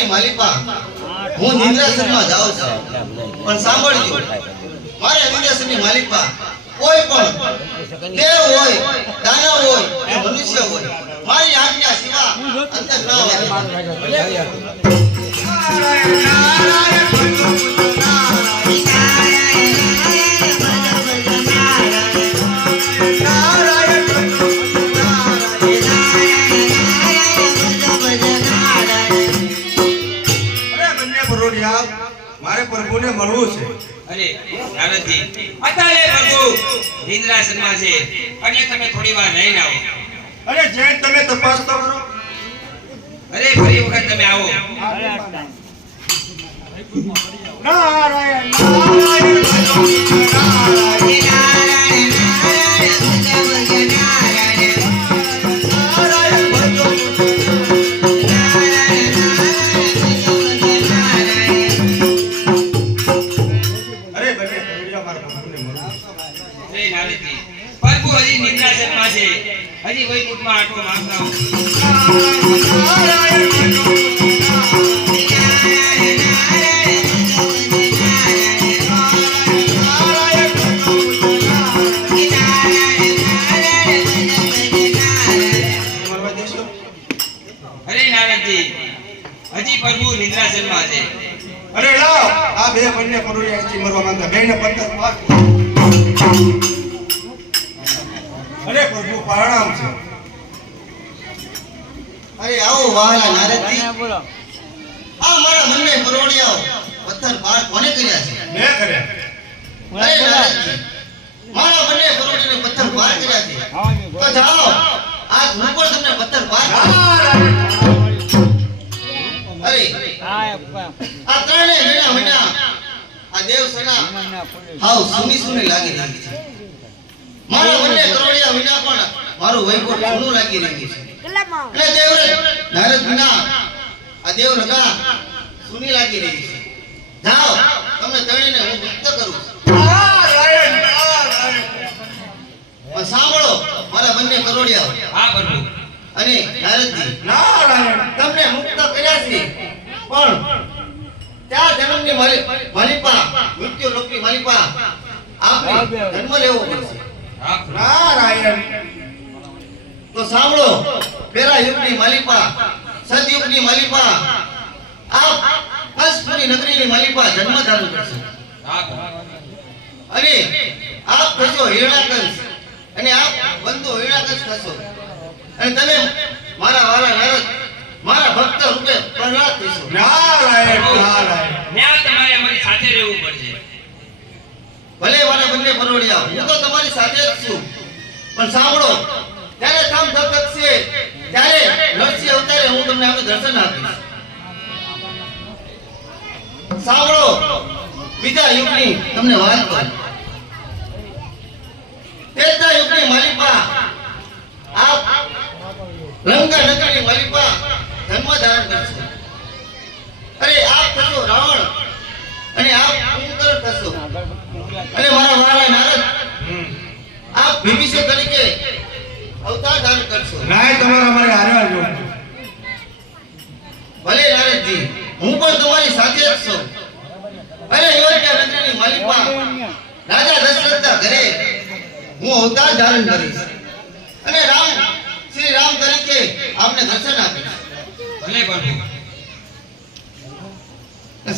યુગની માલિકા હું નિંદ્રાસનમાં જાઉં છું. પણ સાંભળજો મારે નિંદ્રાસનની માલિકા કોઈ પણ દેવ હોય દાનવ હોય કે મનુષ્ય હોય મારી આજ્ઞા સિવા અંદર ના આવે પ્રભુને મળવું છે. અરે નારદજી અત્યારે પ્રભુ નિંદ્રાસનમાં છે. એટલે તમે થોડી વાર રહીને આવો. અરે જૈન તમે તપાસ કરો. અરે ફરી વખત તમે આવો. નારાયણ નારાયણ અરે આવો વાલા નારદજી આ મારા મનને પરોડિયાઓ પથ્થર પાર કોને કર્યા છે? મેં કર્યા. અરે નારદજી મારા બંને પરોડિયાને પથ્થર પાર કર્યા છે. તો જાઓ આ હું પણ તમને પથ્થર પાર. અરે આ ત્રણે મહિના મહિના આ દેવ સેના હાઉ સુની સુની લાગી રહી છે. મારા બંને કરોડિયા વિના પણ મારું વૈકુંઠ જૂનું લાગી રહ્યું છે. એટલે દેવરાજ નારદ ના આ દેવ રગા સુની લાગી રહી છે. જાઓ તમે ત્રણેયને હું મુક્ત કરું પણ સાંભળો મારા બંને કરોડિયા હા પ્રભુ અને નારદજી નારાયણ તમને મુક્ત કર્યા છે. પણ ત્યાં જન્મની મારી માલિપા મૃત્યુ લોકની માલિપા આપણે જન્મ લેવો પડશે. નારાયણ તો સાંભળો પેરા યુગની માલિપા સતયુગની માલિપા આપ કસપુરી નગરીની માલિપા જન્મ ધારણ કરશે. અને આપ થશો હિરણાકંશ અને આપ બંધો હિરણાકંશ થશો. અને તમે મારા વાલા નારદ મારા ભક્ત રૂપે પ્રહલાદ થશો. નારાયણ નારાયણ. ત્યાં તમારે અમારી સાથે રહેવું પડશે. ભલે મારા બંને પરોડિયા હું તો તમારી સાથે જ છું. પણ સાંભળો ત્યારે થામ ધકધકશે ત્યારે નરસિંહ અવતારે હું તમને આપણે દર્શન આપીશ. સાંભળો, બીજા યુગની તમને વાત કરું. ત્રેતા યુગની માલિકા આપ લંકા નગરની માલિકા જન્મ ધારણ કરશે અરે આપ થશો રાવણ અને આપ કુંભકર્ણ થશો અને મારા વાલા નારદ આપ વિભીષણ તરીકે અવતાર ધારણ કરશો નાય તમારે અમારે હારે આવજો ભલે નારદજી હું પણ તમારી સાથે જ છું અને અયોધ્યા નગરીની માલિકા રાજા દશરથના ઘરે હું અવતાર ધારણ કરીશ અને રામ શ્રી રામ તરીકે આપને દર્શન આપીશ ભલે પ્રભુ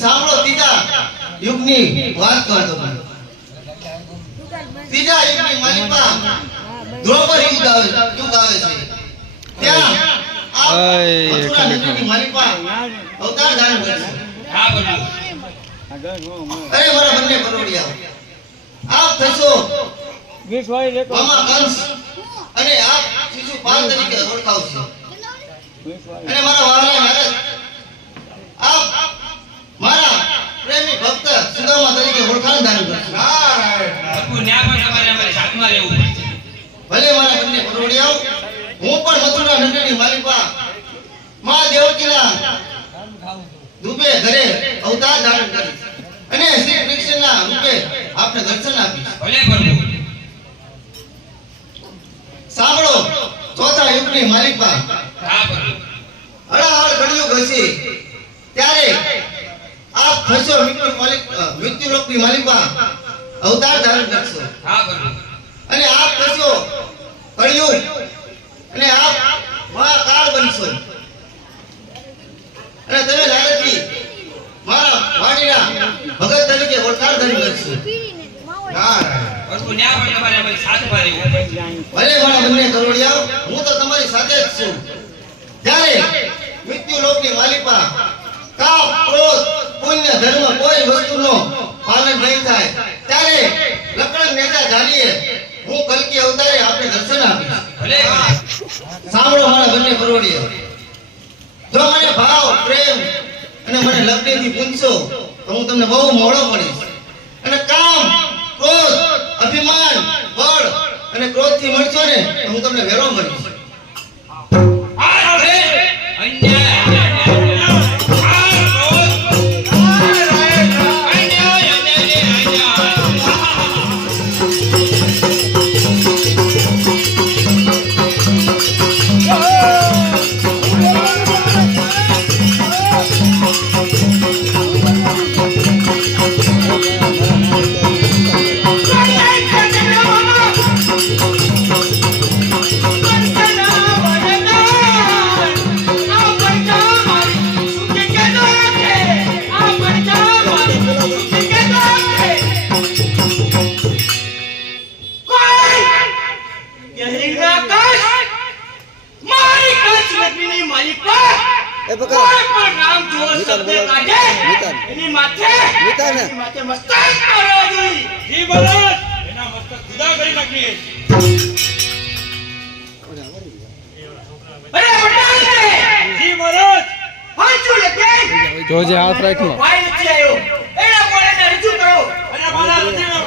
સાંભળો ત્રીજા યુગની વાત કરો તમે ત્રીજા યુગની માલિકા દ્રૌપદ યુગ આવે યુગ આવે છે ત્યાં આપ મથુરા અરે મારા બંને શિશુપાલ તરીકે ભલે મારા બંને પરોડિયાઓ હું પણ મથુરા નગરની માલિકા મા દેવકીલા રૂપે ઘરે અવતાર ધારણ કરી. અને શ્રી કૃષ્ણના રૂપે આપને દર્શન આપી સાંભળો ચોથા યુગની માલિકા હા હળાહળ કળિયુગ ઘસી ત્યારે આપ થશો મૃત્યુ માલિક મૃત્યુ લોકની માલિકા અવતાર ધારણ કરશો. અને આપ થશો કળિયુગ અને આપ મહાકાળ બનશો અને તમે નારદજી મારા વાણીના ભગત તરીકે વરસાદ ધરી કરશો નારાયણ ન્યા પણ તમારે અમારી સાથમાં રહેવું ભલે મારા બંને કરોડિયા હું તો તમારી સાથે જ છું. ત્યારે મૃત્યુ લોકની માલિકા કાપ ક્રોધ પુણ્ય ધર્મ કોઈ વસ્તુનો પાલન નહીં થાય. ત્યારે લકડક નેતા જાણીએ હું કલકી અવતારે આપને દર્શન આપીશ. સાંભળો મારા બંને કરોડિયા જો મને ભાવ પ્રેમ અને મને લગ્નથી પૂછશો તો હું તમને બહુ મોડો પડીશ અને કામ ક્રોધ અભિમાન બળ અને ક્રોધથી મળશો ને હું તમને વેરો મળીશ એની માથે મસ્તક મારવા જોઈએ. જી મહારાજ એના મસ્તક જુદા કરી નાખીએ અરે છે. જી મહારાજ હાચું લખે. જોજે હાથ રાખમાં ભાઈ નથી આવ્યો. એના કોઈને રજૂ કરો. અને મારા હૃદયમાં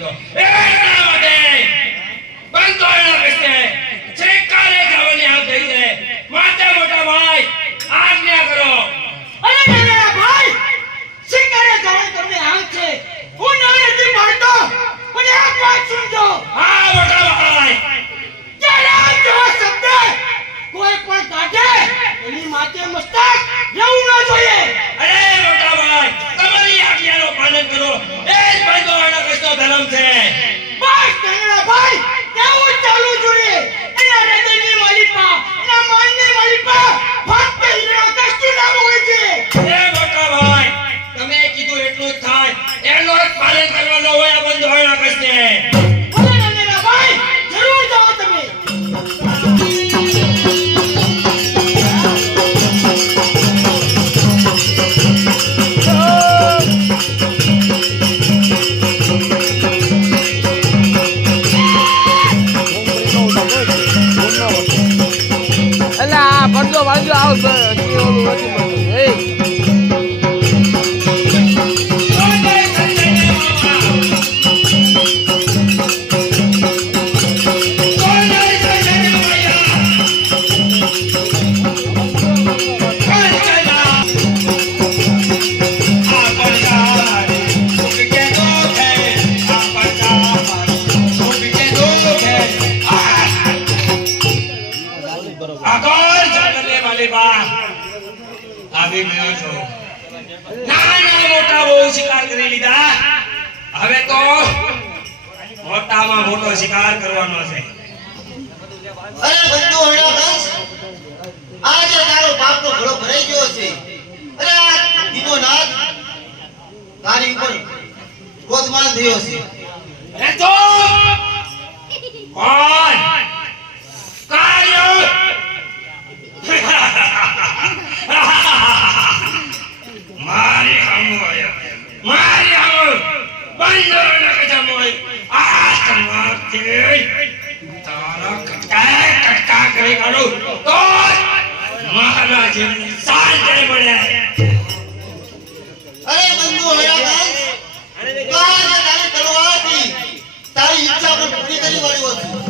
આનંદ તો મોટામાં મોટો શિકાર કરવાનો છે. અરે બંધુ હરણાકંસ આજે તારો પાપનો ઘડો ભરાઈ ગયો છે. અરે આ દીનો નાથ તારી ઉપર ક્રોધમાન થયો છે. અરે તો કોણ? કાર્ય? મારી હમ મારી હમ બંધો આ સમાજથી તારા કટકા કટકા કરી કાઢું તો મારા જેવી શાંતિ મળે અરે બંધુ હરણાકંસ તારી ઈચ્છા પણ પૂરી કરી વાળી છું.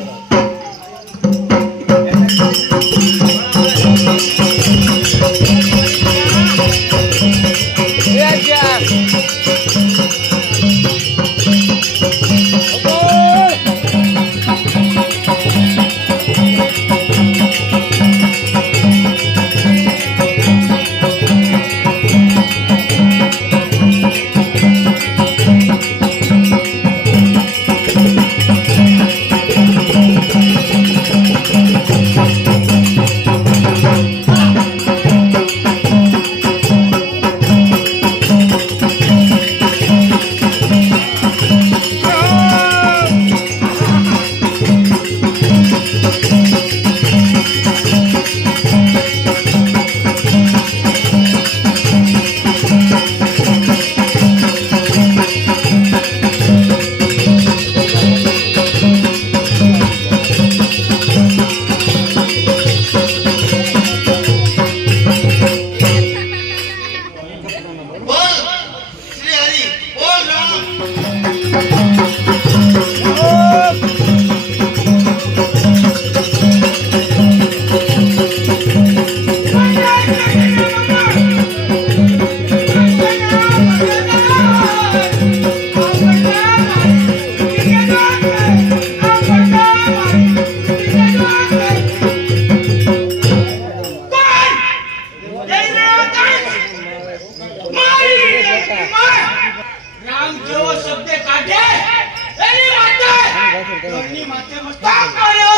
માથે મસ્તક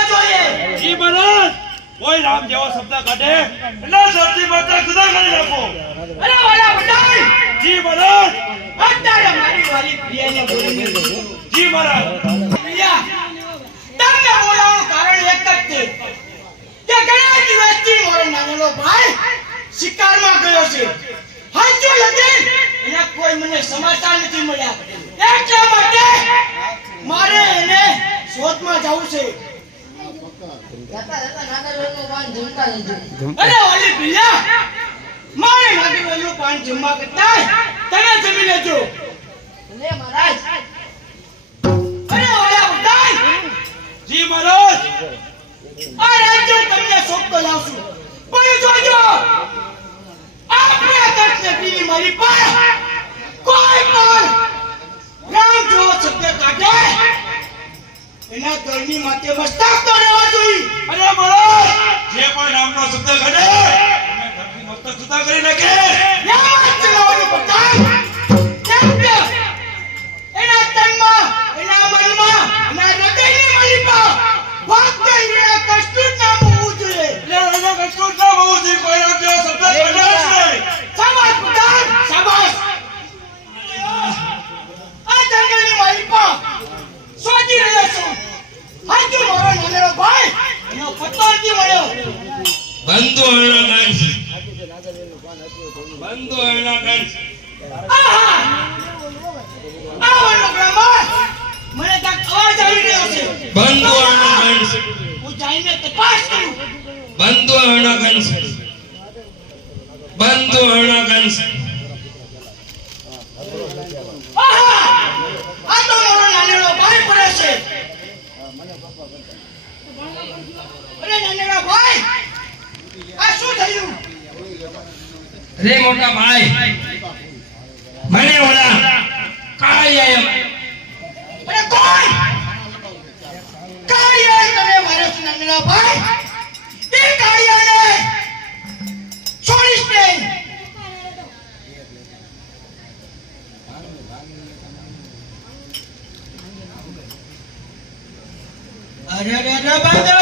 જોઈએ જી ભાઈ શિકારમાં ગયો છે હજુ લગી કોઈ મને સમાચાર નથી મળ્યા એટલા માટે મારે એને શોધમાં જવું છે. અરે ઓલી ભીલા મારે નાગરવેલનું પાન જમવા કરતા તને જમી લેજો. અરે ઓલા બધાય જી મહારાજ. આ રાજ્ય તમને સોંપતો લાવશું. પણ જોજો આપણે કૃષ્ણગીરી મારી પર કોઈ પણ રામ જો શબ્દ કાઢે. એના દળની માથે મસ્તક તો રહેવા જોઈએ. અરે બોલો જે પણ નામનો શબ્દ અમે મસ્તક સુધા કરી નાખે. એના તનમાં એના મનમાં એના હૃદયની માલિકા ફક્ત એના કષ્ટ હોવું જોઈએ. એનો કશું ના હોવું જોઈએ કોઈ નામ જેવો શબ્દ કાઢે શાબાશ પુત્ર શાબાશ! આ જંગલની માલિકા શોધી રહ્યો છું. હાજુ મારો નાનેરો ભાઈ. એનો પત્તો નથી મળ્યો બંધુ અણગણ બંધુ અણગણ આહા! આવાનો વનોગ્રામમાં મને કાંઈક અવાજ આવી રહ્યો છે. બંધુ અણગણ હું જઈને તપાસ કરું. બંધુ અણગણ બંધુ અણગણ આહા! આ તો મારો નાનેરો ભાઈ પડે છે અરે નાનેરા ભાઈ આ શું થયું રે મોટા ભાઈ. અરે ભાઈ. અરે રે રે બાંધવા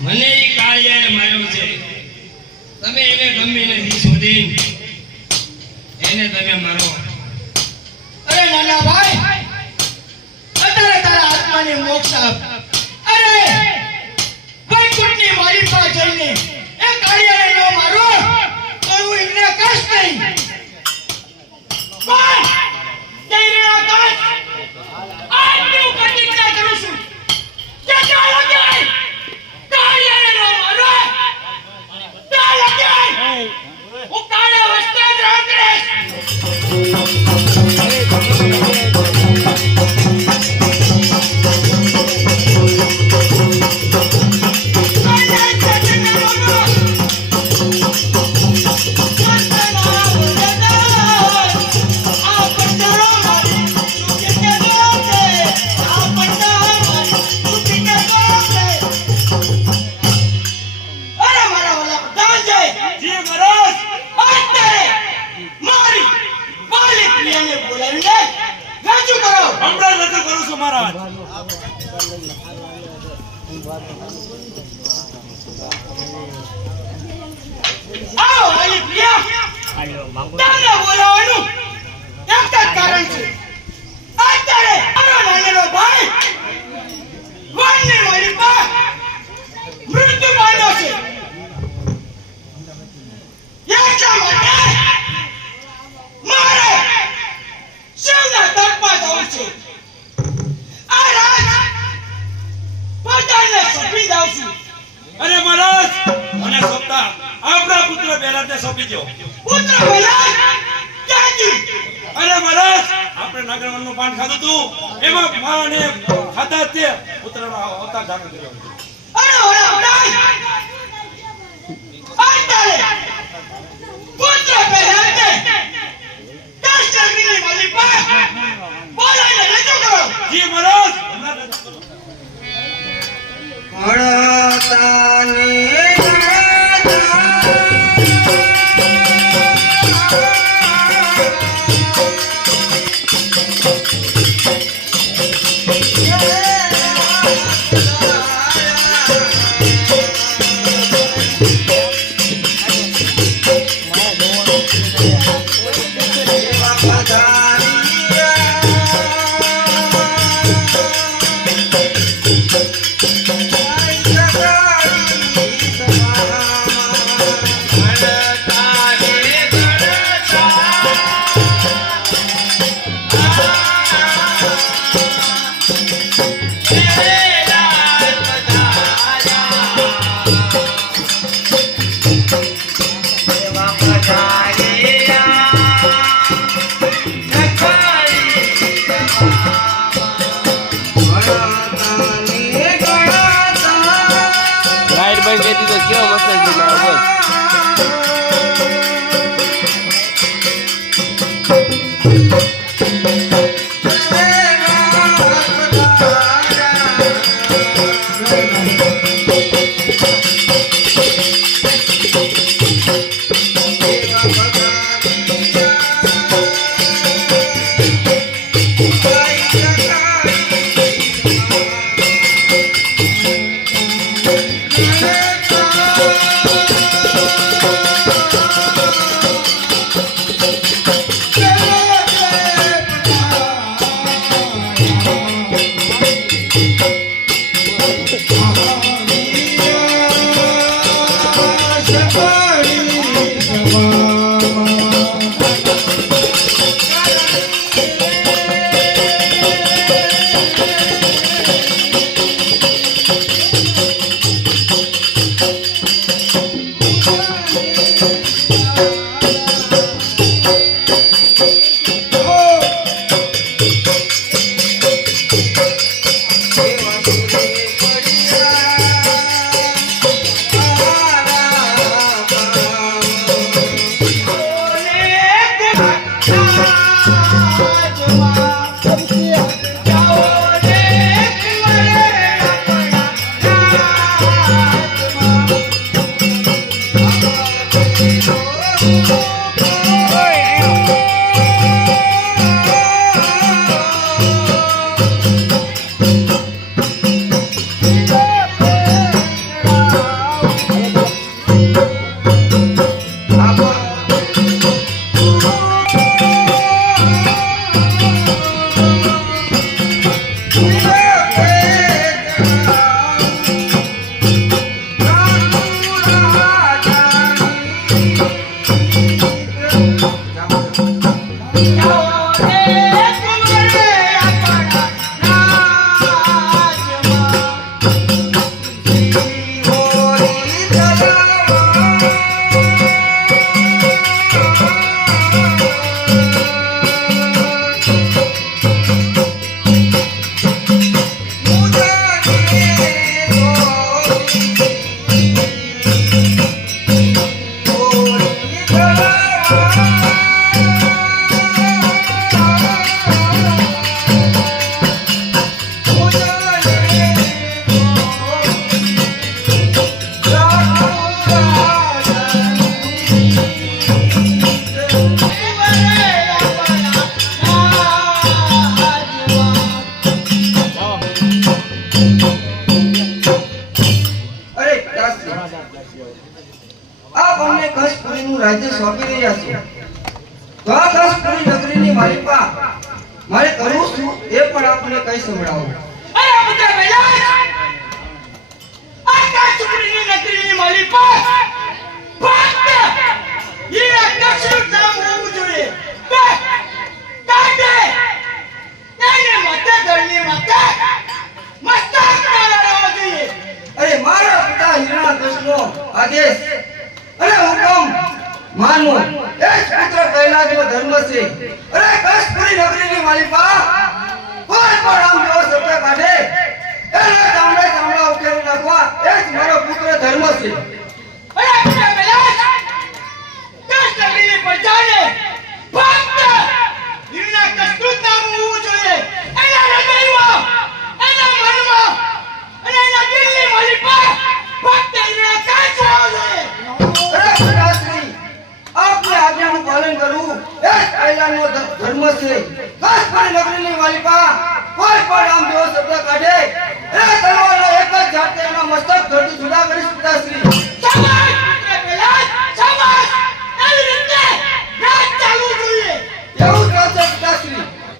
મને એ કાળિયાએ માર્યો છે. તમે એને ગમે નથી સુધી એને તમે મારો છું. અરે મહારાજ! મને સોંપતા આપણા પુત્ર પહેલા સોંપી દો પુત્ર બોલા ક્યાંથી? અરે મહારાજ! આપણે નાગરવનનું પાન ખાધું હતું એમાં માને ખાધા તે પુત્રનો અવતાર ધારણ કર્યો. અરે ઓલા ઉડાય અત્યારે પુત્ર પહેલા તે દર્શનની માલી પાસે બોલાઈને રજૂ કરો. જી મહારાજ. લાઈટ એ માનું. એ પુત્ર કૈલાસનો ધર્મ છે. અરે કાશ્મીરી નગરીની માલિકા, કોઈ પણ આમ જો સત્તા કાઢે. એને ચામડે ચામડા ઉકેલી નાખવા. એ જ મારો પુત્ર ધર્મ છે. અરે પુત્ર કૈલાસ કાશ પ્રજાને ફક્ત હીરા કશું નામ હોવું જોઈએ. એના હૃદયમાં, એના મનમાં અને એના દિલની માલિકા ભક્ત નિર્ણય હોવો જોઈએ. આજ્ઞાનું પાલન કરવું એ કાયદાનો ધર્મ છે. બસ પણ નગરીની માલિકા કોઈ પણ આમ જેવો શબ્દ કાઢે. એ તલવારનો એક જ જાતે એના મસ્તક ધરતી જુદા કરી શકતા શ્રી એવું કહે છે પિતાશ્રી